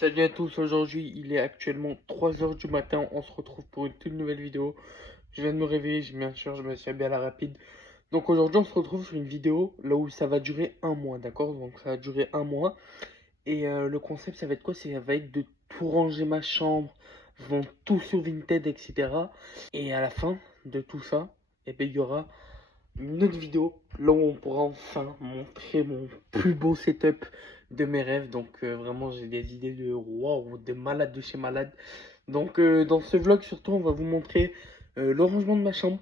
Salut à tous, aujourd'hui il est actuellement 3 heures du matin, on se retrouve pour une toute nouvelle vidéo. Je viens de me réveiller, bien sûr, je me suis habillé à la rapide. Donc aujourd'hui on se retrouve sur une vidéo là où ça va durer un mois, d'accord? Donc ça va durer un mois. Et le concept ça va être quoi? Ça va être de tout ranger ma chambre, vendre tout sur Vinted, etc. Et à la fin de tout ça, eh ben, il y aura une autre vidéo là où on pourra enfin montrer mon plus beau setup de mes rêves. Donc vraiment j'ai des idées de waouh, de malade de chez malade. Donc dans ce vlog surtout on va vous montrer le rangement de ma chambre,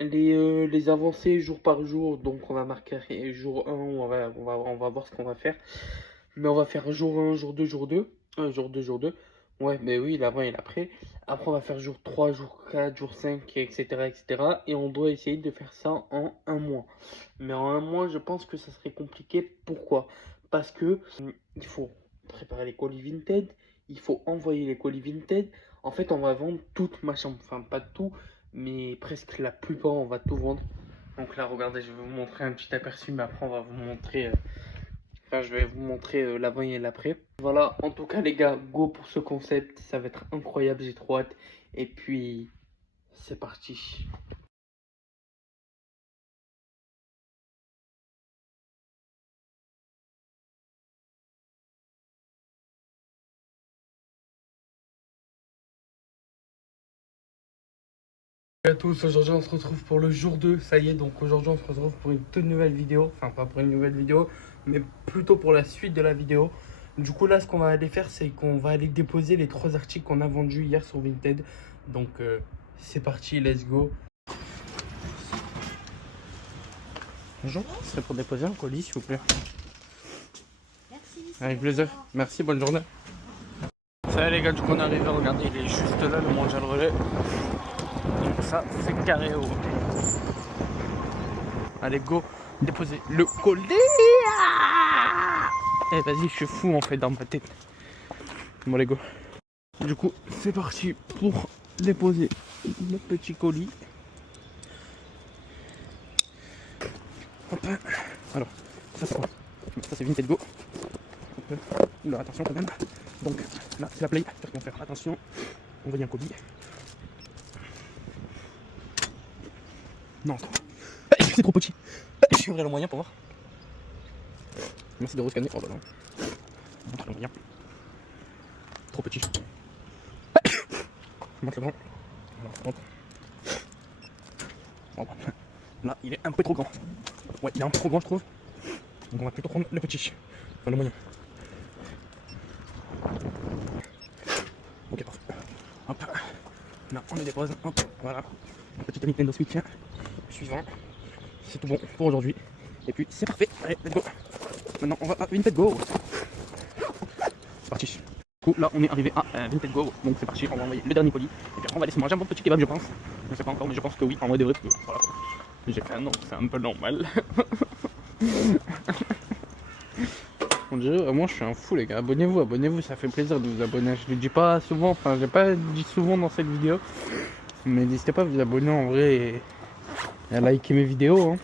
les avancées jour par jour. Donc on va marquer jour 1, on va voir ce qu'on va faire. Mais on va faire jour 1, jour 2, jour 2. Jour 2, jour 2. Ouais, mais oui, l'avant et l'après. Après, on va faire jour 3, jour 4, jour 5, etc., etc. Et on doit essayer de faire ça en un mois. Mais en un mois, je pense que ça serait compliqué. Pourquoi? Parce que il faut préparer les colis Vinted. Il faut envoyer les colis Vinted. En fait, on va vendre toute ma chambre. Enfin, pas tout, mais presque la plupart, on va tout vendre. Donc là, regardez, je vais vous montrer un petit aperçu, mais après, on va vous montrer... Enfin, je vais vous montrer l'avant et l'après. Voilà, en tout cas les gars, go pour ce concept, ça va être incroyable, j'ai trop hâte. Et puis, c'est parti. Salut à tous, aujourd'hui on se retrouve pour le jour 2, ça y est, donc aujourd'hui on se retrouve pour une toute nouvelle vidéo, enfin pas pour une nouvelle vidéo, mais plutôt pour la suite de la vidéo. Du coup là ce qu'on va aller faire c'est qu'on va aller déposer les 3 articles qu'on a vendus hier sur Vinted. Donc c'est parti, let's go. Bonjour, ce serait pour déposer un colis s'il vous plaît. Merci. Avec plaisir, merci, bonne journée. Salut les gars, du coup on est arrivé, regardez il est juste là, le mondial relais. Ça c'est carré haut. Allez go, déposer le colis. Eh vas-y, je suis fou en fait dans ma tête. Bon allez go. Du coup c'est parti pour déposer le petit colis. Hop. Alors ça c'est quoi? Ça c'est Vinted Go. Hop. Là attention quand même. Donc là c'est la play. Qu'est-ce qu'on va faire? Attention, on voit un colis. Non, c'est trop petit. Je ouvrir le moyen pour voir. Merci de rescanner. Oh là là. Montre le moyen. Trop petit. Je montre le grand. Alors, bon, là, il est un peu trop grand. Ouais, il est un peu trop grand, je trouve. Donc, on va plutôt prendre le petit. Enfin, le moyen. Ok, parfait. Hop. Là, on le dépose. Hop, voilà. Petit Nintendo Switch. Suivant. C'est tout bon pour aujourd'hui. Et puis, c'est parfait. Allez, let's go. Maintenant, on va à Vinted Go. C'est parti. Du coup, là, on est arrivé à Vinted Go. Donc, c'est parti. On va envoyer le dernier colis. Et puis après, on va aller se manger un bon petit kebab, je pense. Je sais pas encore, mais je pense que oui. En vrai, de vrai, parce que voilà. J'ai fait un nom, c'est un peu normal. On dirait, moi je suis un fou les gars, abonnez-vous, ça fait plaisir de vous abonner. Je le dis pas souvent, enfin j'ai pas dit souvent dans cette vidéo, mais n'hésitez pas à vous abonner en vrai et à liker mes vidéos, hein.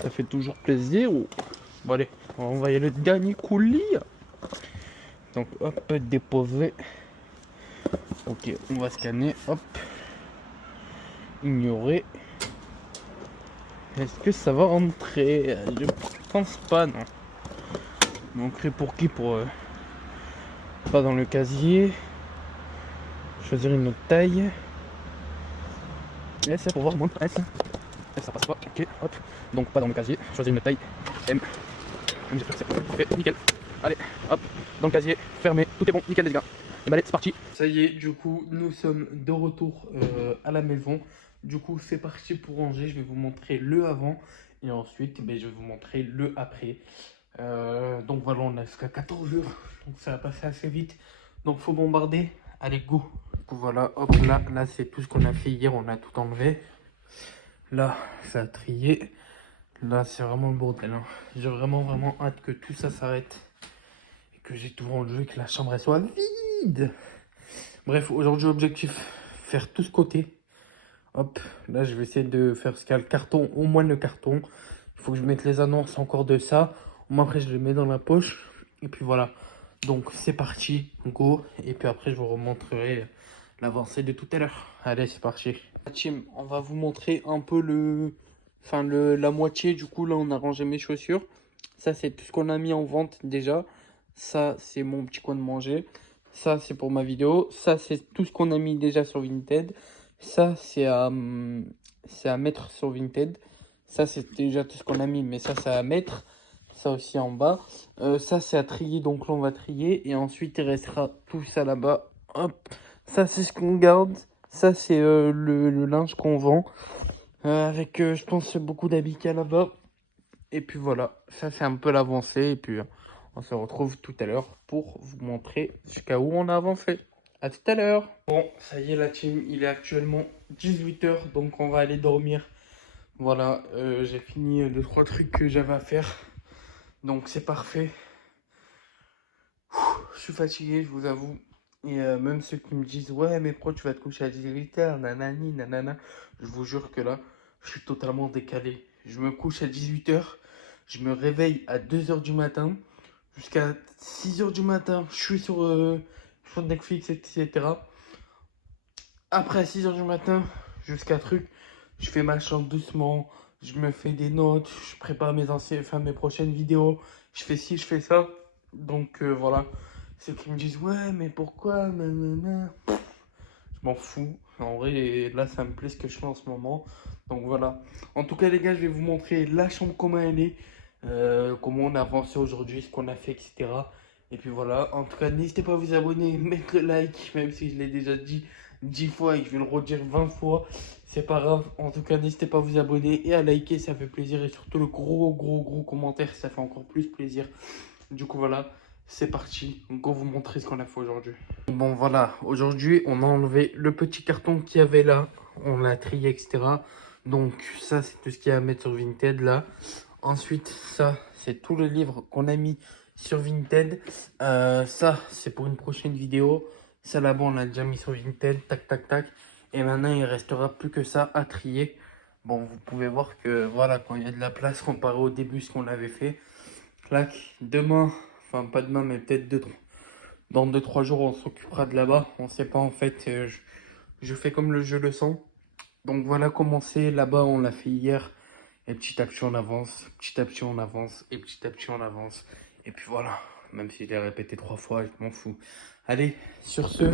Ça fait toujours plaisir. Bon allez, on va envoyer le dernier colis. Donc hop, déposer. Ok, on va scanner, hop. Ignorer. Est-ce que ça va rentrer? Je pense pas, non. Manquerait pour qui? Pour pas dans le casier. Choisir une autre taille. S pour voir, moins S. S ça passe pas, ok, hop. Donc pas dans le casier, choisir une taille. M. Ok, nickel. Allez, hop, dans le casier, fermé, tout est bon, nickel les gars. Et bah allez, c'est parti. Ça y est, du coup, nous sommes de retour à la maison. Du coup, c'est parti pour ranger. Je vais vous montrer le avant. Et ensuite, je vais vous montrer le après. Donc voilà, on a jusqu'à 14 heures. Donc ça va passer assez vite. Donc faut bombarder. Allez, go. Voilà, hop, là c'est tout ce qu'on a fait hier. On a tout enlevé. Là, ça a trié. Là, c'est vraiment le bordel, hein. J'ai vraiment hâte que tout ça s'arrête. Et que j'ai tout rangé, que la chambre elle soit vide. Bref, aujourd'hui, objectif, faire tout ce côté. Hop, là, je vais essayer de faire ce qu'il y a le carton, au moins le carton. Il faut que je mette les annonces encore de ça. Moi, après, je les mets dans la poche. Et puis voilà. Donc c'est parti, go. Et puis après je vous remontrerai l'avancée de tout à l'heure. Allez, c'est parti. Team, on va vous montrer un peu la moitié. Du coup, là, on a rangé mes chaussures. Ça, c'est tout ce qu'on a mis en vente déjà. Ça, c'est mon petit coin de manger. Ça, c'est pour ma vidéo. Ça, c'est tout ce qu'on a mis déjà sur Vinted. Ça, c'est à mettre sur Vinted. Ça, c'est déjà tout ce qu'on a mis, mais ça, c'est à mettre. Ça aussi en bas. Ça, c'est à trier, donc là, on va trier. Et ensuite, il restera tout ça là-bas. Hop. Ça, c'est ce qu'on garde. Ça, c'est le linge qu'on vend. Avec, je pense, beaucoup d'habits qu'il y a là-bas. Et puis voilà, ça, c'est un peu l'avancée. Et puis, on se retrouve tout à l'heure pour vous montrer jusqu'à où on a avancé. À tout à l'heure. Bon, ça y est, la team, il est actuellement 18 h, donc on va aller dormir. Voilà, j'ai fini 2-3 trucs que j'avais à faire. Donc, c'est parfait. Je suis fatigué, je vous avoue. Et même ceux qui me disent, ouais, mais pourquoi tu vas te coucher à 18 h, nanani, nanana. Je vous jure que là, je suis totalement décalé. Je me couche à 18 h, je me réveille à 2 h du matin. Jusqu'à 6 h du matin, je suis sur Netflix, etc. Après, à 6 h du matin, jusqu'à truc, je fais ma chambre doucement. Je me fais des notes, je prépare mes prochaines vidéos. Je fais ci, je fais ça. Donc voilà. Ceux qui me disent, ouais, mais pourquoi nanana. Je m'en fous. En vrai, là, ça me plaît ce que je fais en ce moment. Donc voilà. En tout cas, les gars, je vais vous montrer la chambre, comment elle est, comment on a avancé aujourd'hui, ce qu'on a fait, etc. Et puis voilà. En tout cas, n'hésitez pas à vous abonner, mettre le like, même si je l'ai déjà dit 10 fois et que je vais le redire 20 fois. C'est pas grave. En tout cas, n'hésitez pas à vous abonner et à liker, ça fait plaisir. Et surtout, le gros commentaire, ça fait encore plus plaisir. Du coup, voilà. C'est parti, on va vous montrer ce qu'on a fait aujourd'hui. Bon voilà, aujourd'hui on a enlevé le petit carton qu'il y avait là, on l'a trié, etc. Donc ça c'est tout ce qu'il y a à mettre sur Vinted là. Ensuite ça c'est tous les livres qu'on a mis sur Vinted. Ça c'est pour une prochaine vidéo. Ça là-bas on l'a déjà mis sur Vinted, tac tac tac. Et maintenant il restera plus que ça à trier. Bon vous pouvez voir que voilà, quand il y a de la place comparé au début ce qu'on avait fait. Clac, demain, enfin pas demain mais peut-être dans 2-3 jours on s'occupera de là-bas. On sait pas en fait, je fais comme je le sens. Donc voilà comment c'est, là-bas on l'a fait hier. Et petit à petit on avance, petit à petit on avance, et petit à petit on avance. Et puis voilà, même si je l'ai répété 3 fois, je m'en fous. Allez, sur ce,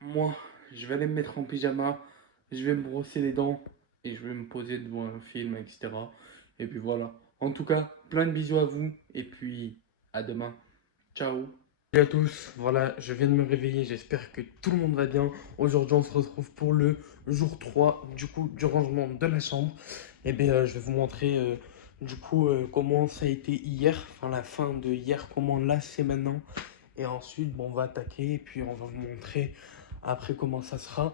moi je vais aller me mettre en pyjama, je vais me brosser les dents et je vais me poser devant un film, etc. Et puis voilà. En tout cas, plein de bisous à vous et puis à demain. Ciao. Salut à tous, voilà, je viens de me réveiller, j'espère que tout le monde va bien. Aujourd'hui, on se retrouve pour le jour 3 du coup du rangement de la chambre. Et bien, je vais vous montrer comment ça a été hier, enfin la fin de hier, comment là c'est maintenant. Et ensuite, bon, on va attaquer et puis on va vous montrer après comment ça sera.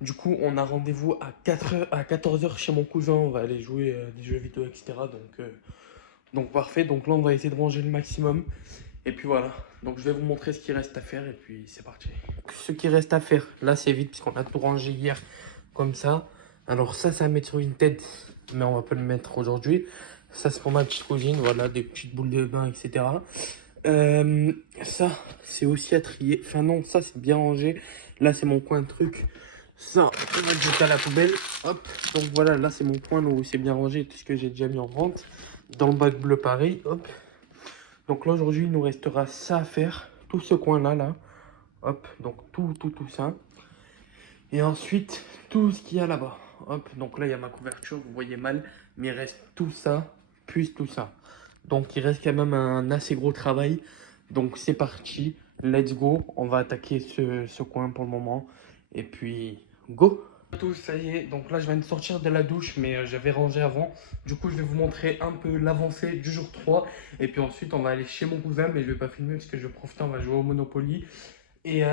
Du coup, on a rendez-vous à 14 h chez mon cousin, on va aller jouer à des jeux vidéo, etc. Donc parfait, donc là on va essayer de ranger le maximum. Et puis voilà, donc je vais vous montrer ce qui reste à faire et puis c'est parti. Ce qui reste à faire, là c'est vite puisqu'on a tout rangé hier comme ça. Alors ça c'est à mettre sur une tête, mais on va pas le mettre aujourd'hui. Ça c'est pour ma petite cousine, voilà, des petites boules de bain, etc. Ça c'est aussi à trier, enfin non, ça c'est bien rangé. Là c'est mon coin de truc. Ça, on va le jeter à la poubelle. Hop, donc voilà, là c'est mon coin où c'est bien rangé, tout ce que j'ai déjà mis en vente. Dans le bac bleu pareil, hop. Donc là aujourd'hui il nous restera ça à faire, tout ce coin là, hop, donc tout ça. Et ensuite tout ce qu'il y a là-bas, hop, donc là il y a ma couverture, vous voyez mal, mais il reste tout ça, puis tout ça. Donc il reste quand même un assez gros travail, donc c'est parti, let's go, on va attaquer ce coin pour le moment, et puis go. Tous, ça y est, donc là je viens de sortir de la douche mais j'avais rangé avant. Du coup je vais vous montrer un peu l'avancée du jour 3. Et puis ensuite on va aller chez mon cousin, mais je vais pas filmer parce que je vais profiter, on va jouer au Monopoly. Et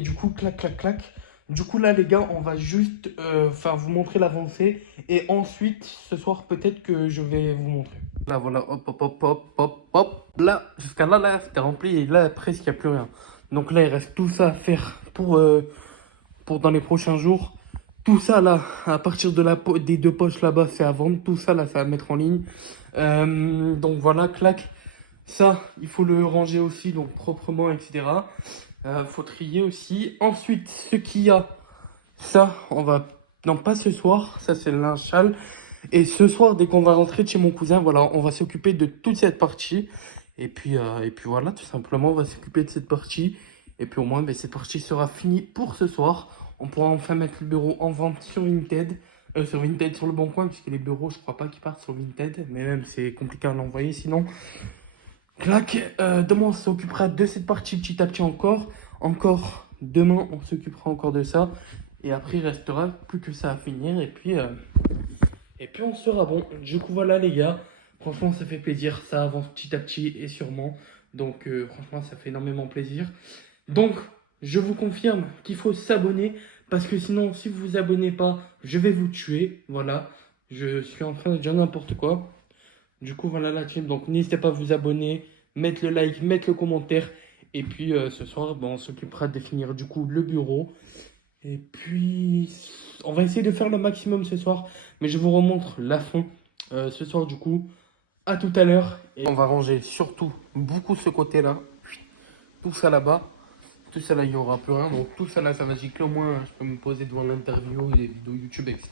du coup clac clac clac. Du coup là les gars on va juste vous montrer l'avancée. Et ensuite ce soir peut-être que je vais vous montrer. Là voilà, hop hop hop hop hop hop. Là jusqu'à là c'était rempli et là presque il n'y a plus rien. Donc là il reste tout ça à faire pour dans les prochains jours. Tout ça là, à partir des deux poches là-bas, c'est à vendre. Tout ça là, c'est à mettre en ligne. Donc voilà, clac. Ça, il faut le ranger aussi, donc proprement, etc. Faut trier aussi. Ensuite, ce qu'il y a, ça, on va... Non, pas ce soir, ça c'est le linge sale. Et ce soir, dès qu'on va rentrer de chez mon cousin, voilà, on va s'occuper de toute cette partie. Et puis voilà, tout simplement, on va s'occuper de cette partie. Et puis au moins, ben, cette partie sera finie pour ce soir. On pourra enfin mettre le bureau en vente sur Vinted. Sur Vinted, sur le bon coin, puisque les bureaux, je crois pas qu'ils partent sur Vinted. Mais même, c'est compliqué à l'envoyer sinon. Clac, demain on s'occupera de cette partie petit à petit encore. Encore demain on s'occupera encore de ça. Et après il restera plus que ça à finir. Et puis on sera bon. Du coup voilà les gars. Franchement ça fait plaisir. Ça avance petit à petit et sûrement. Donc franchement ça fait énormément plaisir. Donc je vous confirme qu'il faut s'abonner. Parce que sinon si vous vous abonnez pas, je vais vous tuer. Voilà. Je suis en train de dire n'importe quoi. Du coup, voilà la team. Donc, n'hésitez pas à vous abonner, mettre le like, mettre le commentaire. Et puis, ce soir, on s'occupera de définir du coup le bureau. Et puis, on va essayer de faire le maximum ce soir. Mais je vous remontre la fin ce soir du coup. À tout à l'heure. Et on va ranger surtout beaucoup ce côté-là. Tout ça là-bas. Tout ça là, il n'y aura plus rien. Donc, tout ça là, ça va gicler. Au moins, je peux me poser devant l'interview, les vidéos YouTube, etc.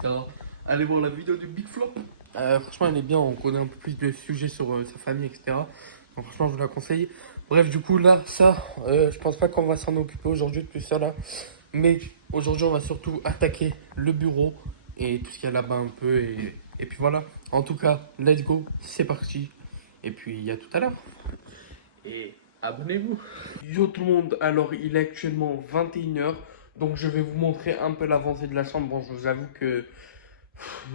Allez voir la vidéo du Big Flop. Franchement, elle est bien. On connaît un peu plus de sujets sur sa famille, etc. Donc, franchement, je vous la conseille. Bref, du coup, là, ça, je pense pas qu'on va s'en occuper aujourd'hui de tout ça là. Mais aujourd'hui, on va surtout attaquer le bureau et tout ce qu'il y a là-bas un peu. Et puis voilà. En tout cas, let's go. C'est parti. Et puis, à tout à l'heure. Et abonnez-vous. Yo tout le monde, alors il est actuellement 21 h. Donc je vais vous montrer un peu l'avancée de la chambre. Bon, je vous avoue que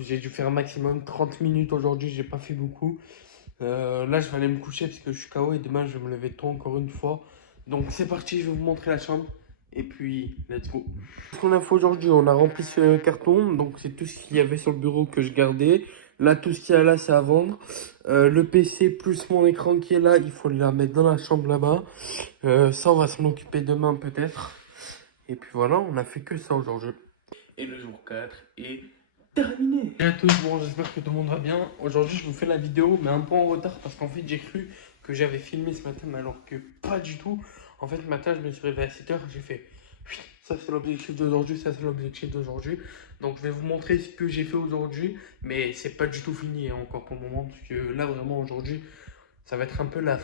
j'ai dû faire un maximum 30 minutes aujourd'hui, j'ai pas fait beaucoup. Là je vais aller me coucher parce que je suis KO et demain je vais me lever tôt encore une fois. Donc c'est parti, je vais vous montrer la chambre. Et puis, let's go. Ce qu'on a fait aujourd'hui, on a rempli ce carton. Donc c'est tout ce qu'il y avait sur le bureau que je gardais. Là, tout ce qu'il y a là, c'est à vendre. Le PC plus mon écran qui est là, il faut la mettre dans la chambre là-bas. Ça, on va s'en occuper demain peut-être. Et puis voilà, on a fait que ça aujourd'hui. Et le jour 4 est terminé. Et à tous, bon, j'espère que tout le monde va bien. Aujourd'hui, je vous fais la vidéo, mais un peu en retard parce qu'en fait, j'ai cru que j'avais filmé ce matin, mais alors que pas du tout. En fait, le matin, je me suis réveillé à 7 h, j'ai fait ça c'est l'objectif d'aujourd'hui, ça c'est l'objectif d'aujourd'hui. Donc je vais vous montrer ce que j'ai fait aujourd'hui, mais c'est pas du tout fini hein, encore pour le moment, parce que là vraiment aujourd'hui, ça va être un peu la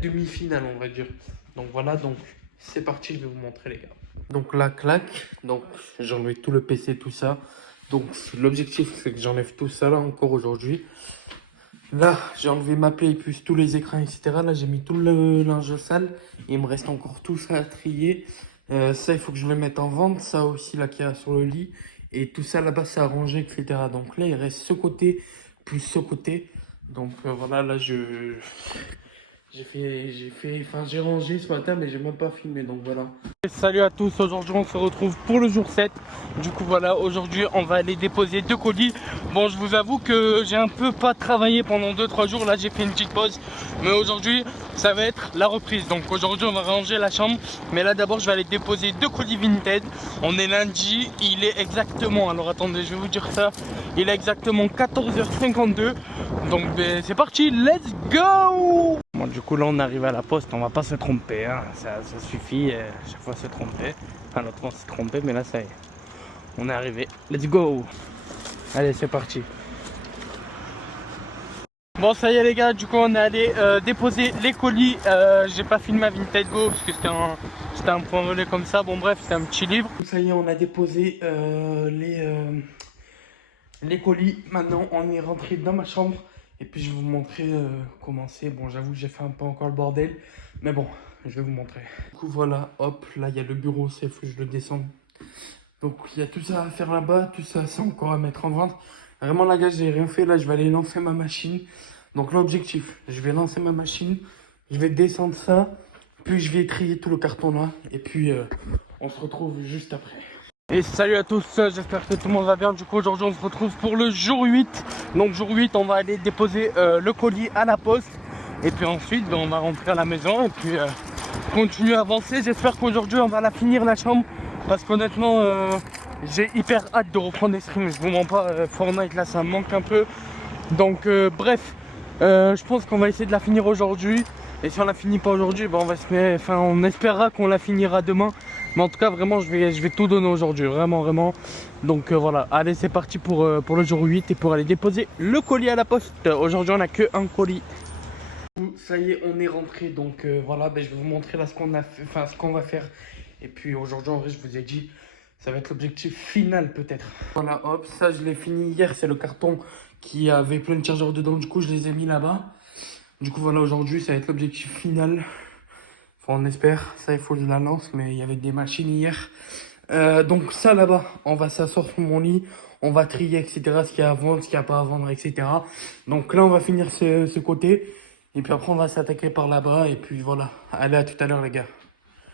demi-finale on va dire. Donc voilà, donc c'est parti, je vais vous montrer les gars. Donc là, claque, donc j'enlève tout le PC, tout ça. Donc l'objectif c'est que j'enlève tout ça là encore aujourd'hui. Là, j'ai enlevé ma play, plus tous les écrans, etc. Là, j'ai mis tout le linge sale. Il me reste encore tout ça à trier. Ça, il faut que je le mette en vente. Ça aussi, là, qu'il y a sur le lit. Et tout ça, là-bas, c'est à ranger, etc. Donc là, il reste ce côté, plus ce côté. Donc voilà, là, j'ai rangé ce matin, mais j'ai même pas filmé, donc voilà. Salut à tous, aujourd'hui on se retrouve pour le jour 7. Du coup voilà, aujourd'hui on va aller déposer 2 colis. Bon, je vous avoue que j'ai un peu pas travaillé pendant 2-3 jours, là j'ai fait une petite pause. Mais aujourd'hui ça va être la reprise. Donc aujourd'hui on va ranger la chambre. Mais là d'abord je vais aller déposer 2 colis Vinted. On est lundi, il est exactement, alors attendez je vais vous dire ça. Il est exactement 14 h 52. Donc ben, c'est parti, let's go! Bon, du coup là on arrive à la poste, on va pas se tromper, hein. Ça suffit, chaque fois se tromper. Enfin l'autre fois on s'est trompé, mais là ça y est, on est arrivé. Let's go! Allez c'est parti. Bon ça y est les gars, du coup on est allé déposer les colis. J'ai pas filmé à Vinted Go parce que c'était un point relais comme ça. Bon bref, c'était un petit livre. Ça y est, on a déposé les colis. Maintenant on est rentré dans ma chambre. Et puis je vais vous montrer comment c'est. Bon, j'avoue que j'ai fait un peu encore le bordel. Mais bon, je vais vous montrer. Du coup, voilà, hop, là il y a le bureau, c'est faut que je le descende. Donc il y a tout ça à faire là-bas, tout ça, c'est encore à mettre en vente. Vraiment là, gars, j'ai rien fait. Là, je vais aller lancer ma machine. Donc l'objectif, je vais lancer ma machine. Je vais descendre ça. Puis je vais trier tout le carton là. Et puis on se retrouve juste après. Et salut à tous, j'espère que tout le monde va bien. Du coup aujourd'hui on se retrouve pour le jour 8. Donc jour 8 on va aller déposer le colis à la poste. Et puis ensuite on va rentrer à la maison. Et puis continuer à avancer. J'espère qu'aujourd'hui on va la finir la chambre. Parce qu'honnêtement j'ai hyper hâte de reprendre les streams. Je vous mens pas, Fortnite là ça me manque un peu. Donc bref, Je pense qu'on va essayer de la finir aujourd'hui. Et si on la finit pas aujourd'hui, on va se mettre, enfin, on espérera qu'on la finira demain. Mais en tout cas, vraiment, je vais tout donner aujourd'hui, vraiment, vraiment. Donc voilà, allez, c'est parti pour le jour 8 et pour aller déposer le colis à la poste. Aujourd'hui, on n'a que un colis. Ça y est, on est rentré. Donc voilà, je vais vous montrer là ce qu'on a fait, enfin ce qu'on va faire. Et puis aujourd'hui, en vrai, je vous ai dit, ça va être l'objectif final peut-être. Voilà, hop, ça je l'ai fini hier. C'est le carton qui avait plein de chargeurs dedans. Du coup, je les ai mis là-bas. Du coup, voilà, aujourd'hui, ça va être l'objectif final. Enfin, on espère. Ça, il faut que je la lance, mais il y avait des machines hier. Donc ça là-bas, on va s'asseoir sur mon lit. On va trier, etc. Ce qu'il y a à vendre, ce qu'il n'y a pas à vendre, etc. Donc là, on va finir ce côté. Et puis après, on va s'attaquer par là-bas. Et puis voilà. Allez, à tout à l'heure, les gars.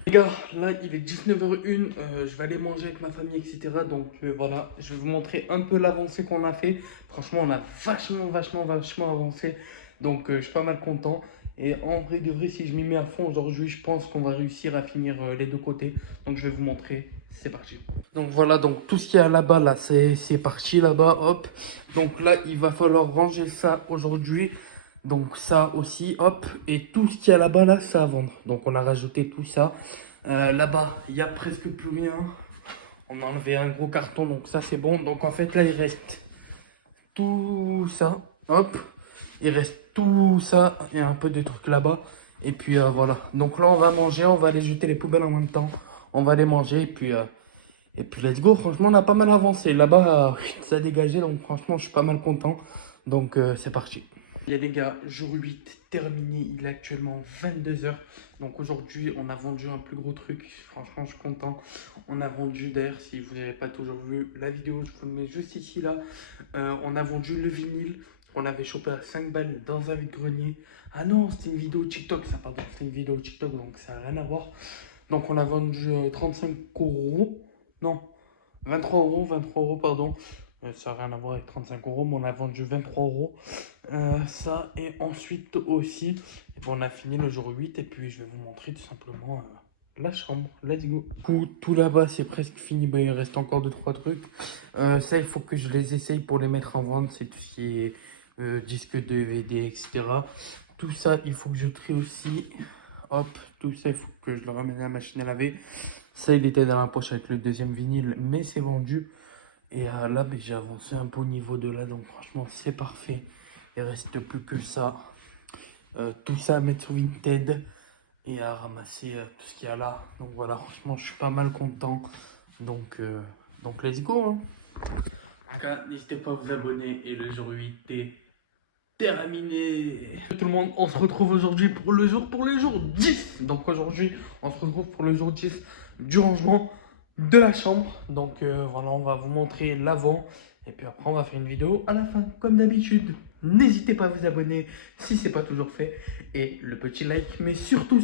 Les gars, là, il est 19h01. Je vais aller manger avec ma famille, etc. Donc voilà, je vais vous montrer un peu l'avancée qu'on a fait. Franchement, on a vachement avancé. Donc je suis pas mal content. Et en vrai de vrai, si je m'y mets à fond aujourd'hui, je pense qu'on va réussir à finir les deux côtés. Donc je vais vous montrer. C'est parti. Donc voilà, donc tout ce qu'il y a là-bas, là, c'est parti là-bas, hop. Donc là, il va falloir ranger ça aujourd'hui. Donc ça aussi, hop. Et tout ce qu'il y a là-bas, là, c'est à vendre. Donc on a rajouté tout ça. Là-bas, il n'y a presque plus rien. On a enlevé un gros carton, donc ça c'est bon. Donc en fait, là, il reste tout ça, hop. Il reste tout ça et un peu de trucs là-bas. Et puis voilà. Donc là, on va manger, on va aller jeter les poubelles en même temps. On va les manger et puis let's go. Franchement, on a pas mal avancé. Là-bas, ça a dégagé, donc franchement, je suis pas mal content. Donc c'est parti. Et les gars, jour 8 terminé, il est actuellement 22h. Donc aujourd'hui, on a vendu un plus gros truc. Franchement, je suis content. On a vendu, d'ailleurs, si vous n'avez pas toujours vu la vidéo, je vous le mets juste ici, là. On a vendu le vinyle qu'on avait chopé à 5 balles dans un vide-grenier. Ah non, c'était une vidéo TikTok, ça, pardon. C'était une vidéo TikTok, donc ça n'a rien à voir. Donc on a vendu 35 euros. Non, 23 euros, pardon. Ça n'a rien à voir avec 35 euros, mais on a vendu 23 euros. Ça, et ensuite aussi, et puis on a fini le jour 8, et puis je vais vous montrer tout simplement la chambre. Let's go. Du coup, tout là-bas, c'est presque fini. Il reste encore 2-3 trucs. Ça, il faut que je les essaye pour les mettre en vente. C'est tout ce qui est disque DVD, etc. Tout ça, il faut que je trie aussi. Hop, tout ça, il faut que je le ramène à la machine à laver. Ça, il était dans la poche avec le deuxième vinyle, mais c'est vendu. Et là, j'ai avancé un peu au niveau de là, donc franchement, c'est parfait. Il reste plus que ça. Tout ça à mettre sur Vinted et à ramasser tout ce qu'il y a là. Donc voilà, franchement, je suis pas mal content. Donc let's go. Hein. En tout cas, n'hésitez pas à vous abonner et le jour 8 est terminé. Tout le monde, on se retrouve aujourd'hui pour le jour 10. Donc aujourd'hui, on se retrouve pour le jour 10 du rangement de la chambre. Donc voilà, on va vous montrer l'avant. Et puis après, on va faire une vidéo à la fin, comme d'habitude. N'hésitez pas à vous abonner si ce n'est pas toujours fait. Et le petit like. Mais surtout,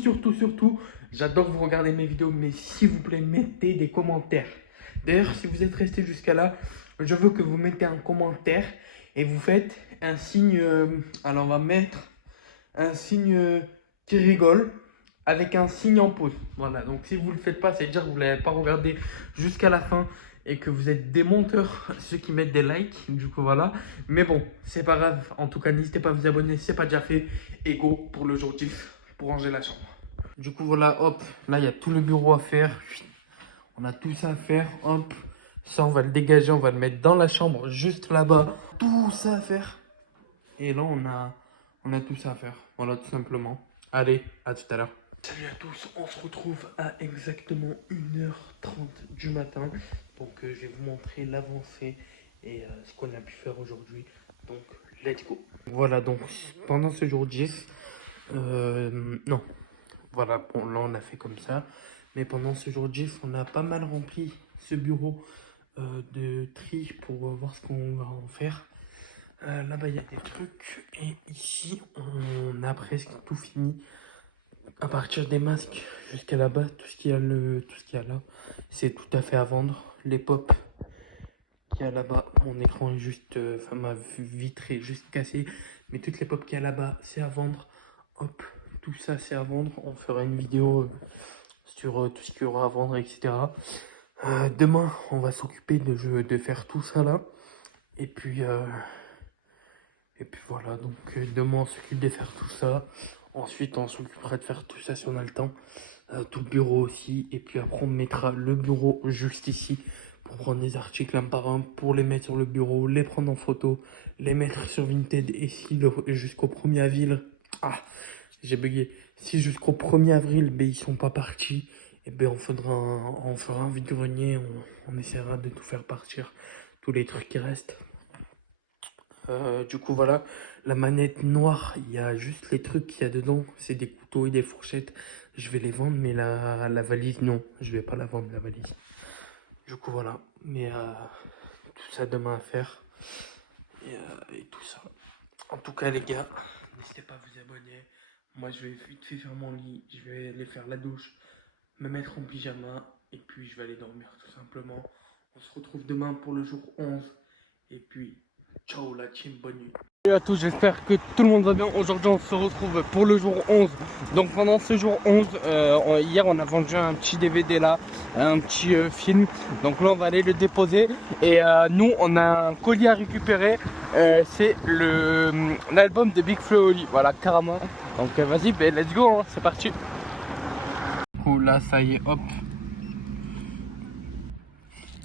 j'adore vous regarder mes vidéos. Mais s'il vous plaît, mettez des commentaires. D'ailleurs, si vous êtes resté jusqu'à là, je veux que vous mettez un commentaire et vous faites un signe. Alors, on va mettre un signe qui rigole avec un signe en pause. Voilà, donc si vous ne le faites pas, c'est-à-dire que vous ne l'avez pas regardé jusqu'à la fin et que vous êtes des menteurs, ceux qui mettent des likes. Du coup, voilà. Mais bon, c'est pas grave. En tout cas, n'hésitez pas à vous abonner si ce n'est pas déjà fait. Et go pour le jour 10 pour ranger la chambre. Du coup, voilà, hop. Là, il y a tout le bureau à faire. On a tout ça à faire. Hop. Ça, on va le dégager. On va le mettre dans la chambre juste là-bas. Tout ça à faire. Et là, on a tout ça à faire. Voilà, tout simplement. Allez, à tout à l'heure. Salut à tous, on se retrouve à exactement 1h30 du matin. Donc je vais vous montrer l'avancée et ce qu'on a pu faire aujourd'hui. Donc let's go. Voilà, donc pendant ce jour 10, non, voilà, bon là on a fait comme ça. Mais pendant ce jour 10, on a pas mal rempli ce bureau de tri pour voir ce qu'on va en faire. Là-bas il y a des trucs et ici on a presque tout fini. À partir des masques jusqu'à là-bas, tout ce qu'il y a là, c'est tout à fait à vendre. Les pop qu'il y a là-bas, mon écran est juste, enfin ma vitre est juste cassée, mais toutes les pop qu'il y a là-bas, c'est à vendre. Hop, tout ça c'est à vendre. On fera une vidéo sur tout ce qu'il y aura à vendre, etc. Demain, on va s'occuper de faire tout ça là. Et puis Et puis voilà, donc demain on s'occupe de faire tout ça. Ensuite on s'occupera de faire tout ça si on a le temps. Tout le bureau aussi. Et puis après on mettra le bureau juste ici pour prendre les articles un par un, pour les mettre sur le bureau, les prendre en photo, les mettre sur Vinted. Et si jusqu'au 1er avril, j'ai bugué. Si jusqu'au 1er avril, ben, ils sont pas partis, et ben on fera un vide-grenier, on essaiera de tout faire partir, tous les trucs qui restent. Du coup, voilà, la manette noire, il y a juste les trucs qu'il y a dedans, c'est des couteaux et des fourchettes. Je vais les vendre, mais la valise, non, je vais pas la vendre, la valise. Du coup, voilà, mais tout ça demain à faire, et tout ça. En tout cas, les gars, n'hésitez pas à vous abonner. Moi, je vais vite fait faire mon lit, je vais aller faire la douche, me mettre en pyjama, et puis je vais aller dormir tout simplement. On se retrouve demain pour le jour 11, et puis ciao la team, bonne nuit. Salut à tous, j'espère que tout le monde va bien. Aujourd'hui, on se retrouve pour le jour 11. Donc pendant ce jour 11, hier on a vendu un petit DVD là, un petit film. Donc là on va aller le déposer. Et nous on a un colis à récupérer. C'est l'album de Big Flo et Oli. Voilà, carrément. Donc vas-y, ben, let's go, hein, c'est parti. Du coup là ça y est, hop.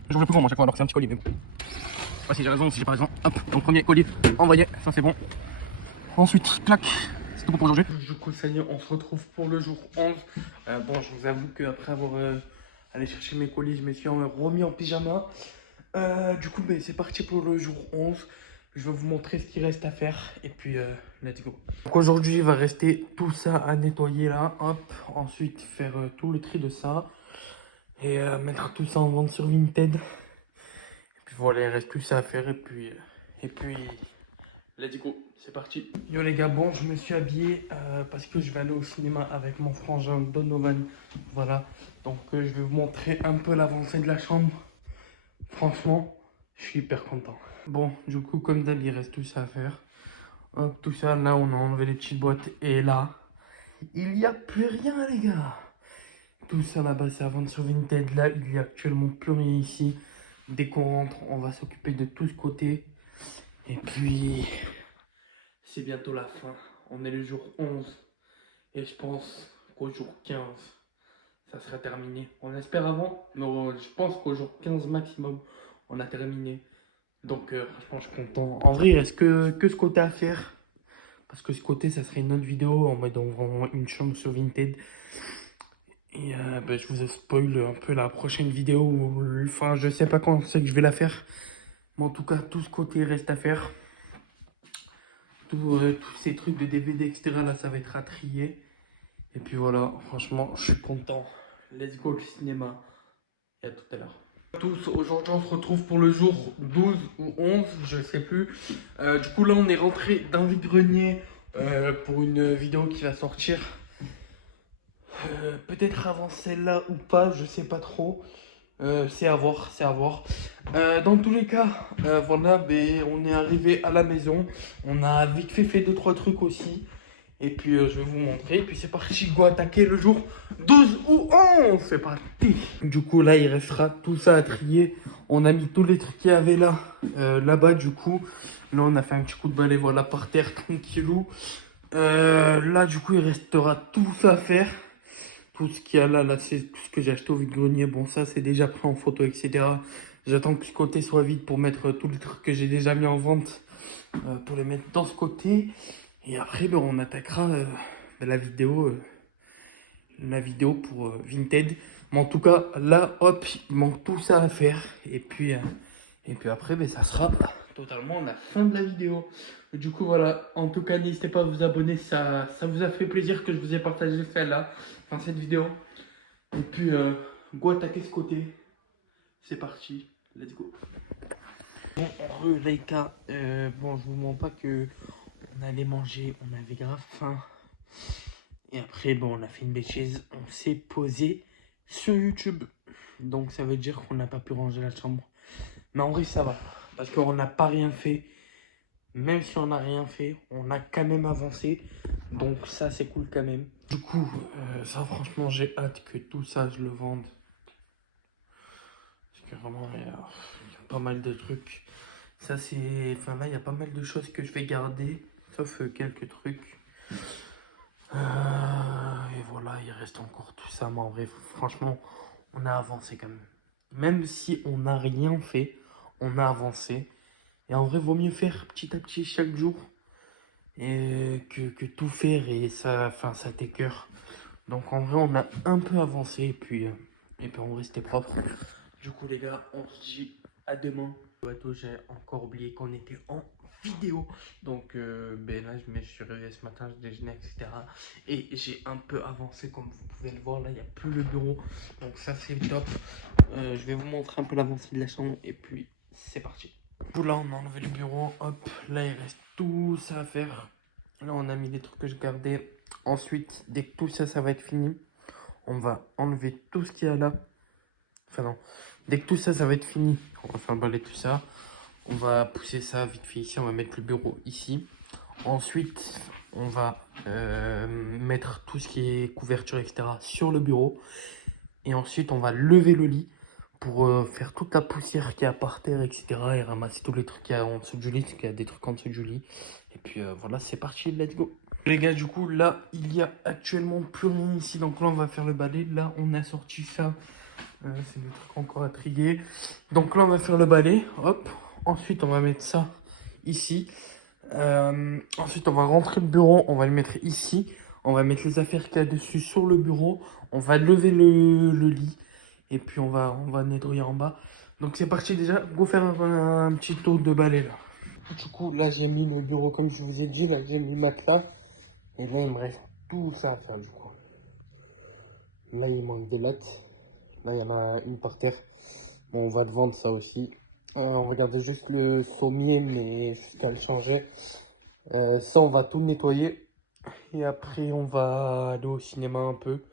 J'ouvre le plus grand moi à chaque fois alors que c'est un petit colis. Mais bon. Je sais pas si j'ai raison ou si j'ai pas raison. Hop, donc premier colis envoyé, ça c'est bon. Ensuite, clac, c'est tout pour aujourd'hui. Du coup, ça y est, on se retrouve pour le jour 11. Bon, je vous avoue qu'après avoir allé chercher mes colis, je me suis remis en pyjama. Du coup, ben, c'est parti pour le jour 11. Je vais vous montrer ce qu'il reste à faire. Et puis, let's go. Donc aujourd'hui, il va rester tout ça à nettoyer là. Hop, ensuite, faire tout le tri de ça. Et mettre tout ça en vente sur Vinted. Et puis voilà, il reste tout ça à faire. Et puis let's go, c'est parti. Yo les gars, bon, je me suis habillé parce que je vais aller au cinéma avec mon frangin Donovan. Voilà, donc je vais vous montrer un peu l'avancée de la chambre. Franchement, je suis hyper content. Bon, du coup, comme d'hab, il reste tout ça à faire. Hop, tout ça, là, on a enlevé les petites boîtes. Et là, il n'y a plus rien, les gars. Tout ça là-bas, c'est à vendre sur Vinted. Là, il n'y a actuellement plus rien ici. Dès qu'on rentre, on va s'occuper de tout ce côté. Et puis, c'est bientôt la fin. On est le jour 11. Et je pense qu'au jour 15, ça sera terminé. On espère avant, mais je pense qu'au jour 15 maximum, on a terminé. Donc, franchement, je suis content. En vrai, il reste que ce côté à faire. Parce que ce côté, ça serait une autre vidéo en mode on vend une chambre sur Vinted. Et ben, je vous spoil un peu la prochaine vidéo. Enfin, je sais pas quand c'est que je vais la faire. Mais en tout cas, tout ce côté reste à faire. Tous ces trucs de DVD, etc. Là, ça va être à trier. Et puis voilà, franchement, je suis content. Let's go le cinéma. Et à tout à l'heure. Tous, aujourd'hui on se retrouve pour le jour 12 ou 11, je sais plus. Du coup là on est rentré d'un vide-grenier pour une vidéo qui va sortir. Peut-être avant celle-là ou pas, je sais pas trop. C'est à voir, c'est à voir. Dans tous les cas, voilà, ben, on est arrivé à la maison. On a vite fait 2-3 trucs aussi. Et puis je vais vous montrer. Et puis c'est parti, go attaquer le jour 12 ou 11. C'est parti. Du coup là il restera tout ça à trier. On a mis tous les trucs qu'il y avait là, là-bas du coup. Là on a fait un petit coup de balai, voilà, par terre, tranquillou. Là du coup il restera tout ça à faire. Tout ce qu'il y a là, c'est tout ce que j'ai acheté au vide-grenier. Bon, ça, c'est déjà pris en photo, etc. J'attends que ce côté soit vide pour mettre tous les trucs que j'ai déjà mis en vente, pour les mettre dans ce côté. Et après, ben, on attaquera ben, la vidéo pour Vinted. Mais en tout cas, là, hop, il manque tout ça à faire. Et puis après, ben, ça sera totalement la fin de la vidéo. Du coup, voilà. En tout cas, n'hésitez pas à vous abonner. Ça vous a fait plaisir que je vous ai partagé celle-là, enfin cette vidéo. Et puis, go attaquer ce côté. C'est parti. Let's go. Bon, les gars, bon, je vous mens pas que on allait manger, on avait grave faim. Et après, bon, on a fait une bêtise, on s'est posé sur YouTube. Donc ça veut dire qu'on n'a pas pu ranger la chambre. Mais en vrai, ça va. Parce qu'on n'a pas rien fait. Même si on n'a rien fait, on a quand même avancé. Donc ça, c'est cool quand même. Du coup, ça, franchement, j'ai hâte que tout ça, je le vende. Parce que vraiment, il y a pas mal de trucs. Ça, c'est... Enfin, là, il y a pas mal de choses que je vais garder, sauf quelques trucs. Et voilà, il reste encore tout ça. Mais en vrai, franchement, on a avancé quand même. Même si on n'a rien fait, on a avancé. Et en vrai, vaut mieux faire petit à petit chaque jour et que tout faire et ça, enfin, ça t'écœure. Donc en vrai, on a un peu avancé et puis en vrai, c'était propre. Du coup, les gars, on se dit à demain. Bateau, j'ai encore oublié qu'on était en vidéo. Donc ben là, je me suis réveillé ce matin, je déjeunais, etc. Et j'ai un peu avancé, comme vous pouvez le voir. Là, il n'y a plus le bureau. Donc ça, c'est top. Je vais vous montrer un peu l'avancée de la chambre. Et puis, c'est parti. Du coup, là, on a enlevé le bureau. Hop, là, il reste tout ça à faire. Là, on a mis les trucs que je gardais. Ensuite, dès que tout ça, ça va être fini, on va enlever tout ce qu'il y a là. Enfin non, dès que tout ça, ça va être fini, on va faire emballer tout ça. On va pousser ça vite fait ici, on va mettre le bureau ici. Ensuite, on va mettre tout ce qui est couverture, etc. sur le bureau. Et ensuite, on va lever le lit pour faire toute la poussière qu'il y a par terre, etc. Et ramasser tous les trucs qu'il y a en dessous du lit, parce qu'il y a des trucs en dessous du lit. Et puis voilà, c'est parti, let's go. Les gars, du coup, là, il y a actuellement plus rien ici. Donc là, on va faire le balai. Là, on a sorti ça. C'est des trucs encore à trier. Donc là, on va faire le balai. Hop. Ensuite, on va mettre ça ici. Ensuite, on va rentrer le bureau. On va le mettre ici. On va mettre les affaires qu'il y a dessus sur le bureau. On va lever le lit. Et puis, on va nettoyer en bas. Donc, c'est parti déjà. Go faire un petit tour de balai là. Du coup, là, j'ai mis le bureau comme je vous ai dit. Là, j'ai mis le matelas. Et là, il me reste tout ça à faire du coup. Là, il manque des lattes. Là, il y en a une par terre. Bon, on va te vendre ça aussi. On va garder juste le sommier, mais jusqu'à le changer. Ça, on va tout nettoyer. Et après, on va aller au cinéma un peu.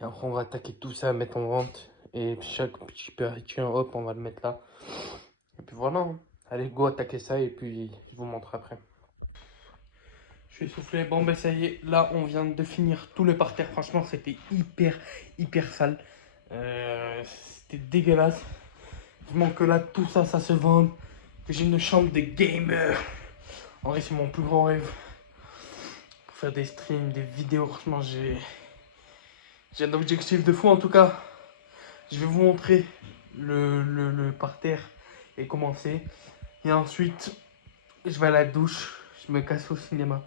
Et après, on va attaquer tout ça, mettre en vente. Et chaque petit petit, hop, on va le mettre là. Et puis voilà, hein. Allez, go attaquer ça et puis je vous montre après. Je suis essoufflé. Bon, ben ça y est, là, on vient de finir tout le parterre. Franchement, c'était hyper sale. C'était dégueulasse. Vivement que là, tout ça, ça se vende. Que j'ai une chambre de gamer. En vrai, c'est mon plus grand rêve. Pour faire des streams, des vidéos. Franchement, j'ai un objectif de fou. En tout cas, je vais vous montrer le parterre et commencer. Et ensuite, je vais à la douche. Je me casse au cinéma.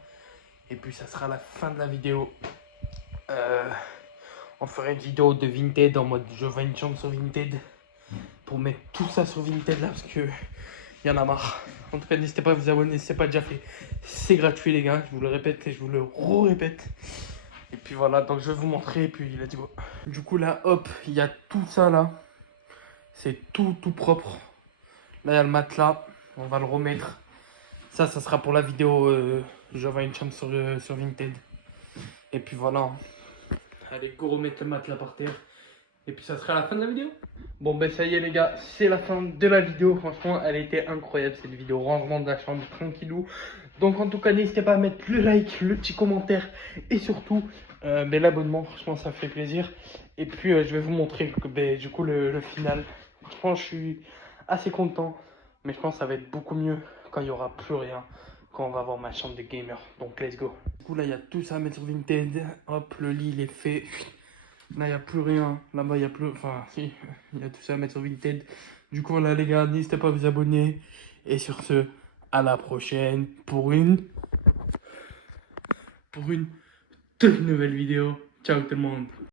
Et puis, ça sera la fin de la vidéo. On ferait une vidéo de Vinted en mode je vends une chambre sur Vinted. Pour mettre tout ça sur Vinted là parce que il y en a marre. En tout cas, n'hésitez pas à vous abonner si ce n'est pas déjà fait. C'est gratuit, les gars. Je vous le répète et je vous le répète. Et puis voilà, donc je vais vous montrer. Et puis let's go. Du coup, là, hop, il y a tout ça là. C'est tout propre. Là, il y a le matelas. On va le remettre. Ça sera pour la vidéo. Je vends une chambre sur Vinted. Et puis voilà. Allez, go remettre le matelas par terre. Et puis ça sera la fin de la vidéo. Bon ben ça y est les gars, c'est la fin de la vidéo. Franchement, elle était incroyable cette vidéo. Rangement de la chambre, tranquillou. Donc en tout cas, n'hésitez pas à mettre le like, le petit commentaire et surtout ben, l'abonnement. Franchement, ça fait plaisir. Et puis je vais vous montrer ben, du coup le final. Franchement, je suis assez content. Mais je pense que ça va être beaucoup mieux quand il n'y aura plus rien. Quand on va avoir ma chambre de gamer. Donc let's go. Du coup là, il y a tout ça à mettre sur Vinted. Hop, le lit il est fait. Là, il n'y a plus rien. Là-bas, il n'y a plus... Enfin, si, il y a tout ça à mettre sur Vinted. Du coup, voilà, les gars, n'hésitez pas à vous abonner. Et sur ce, à la prochaine pour une toute nouvelle vidéo. Ciao tout le monde.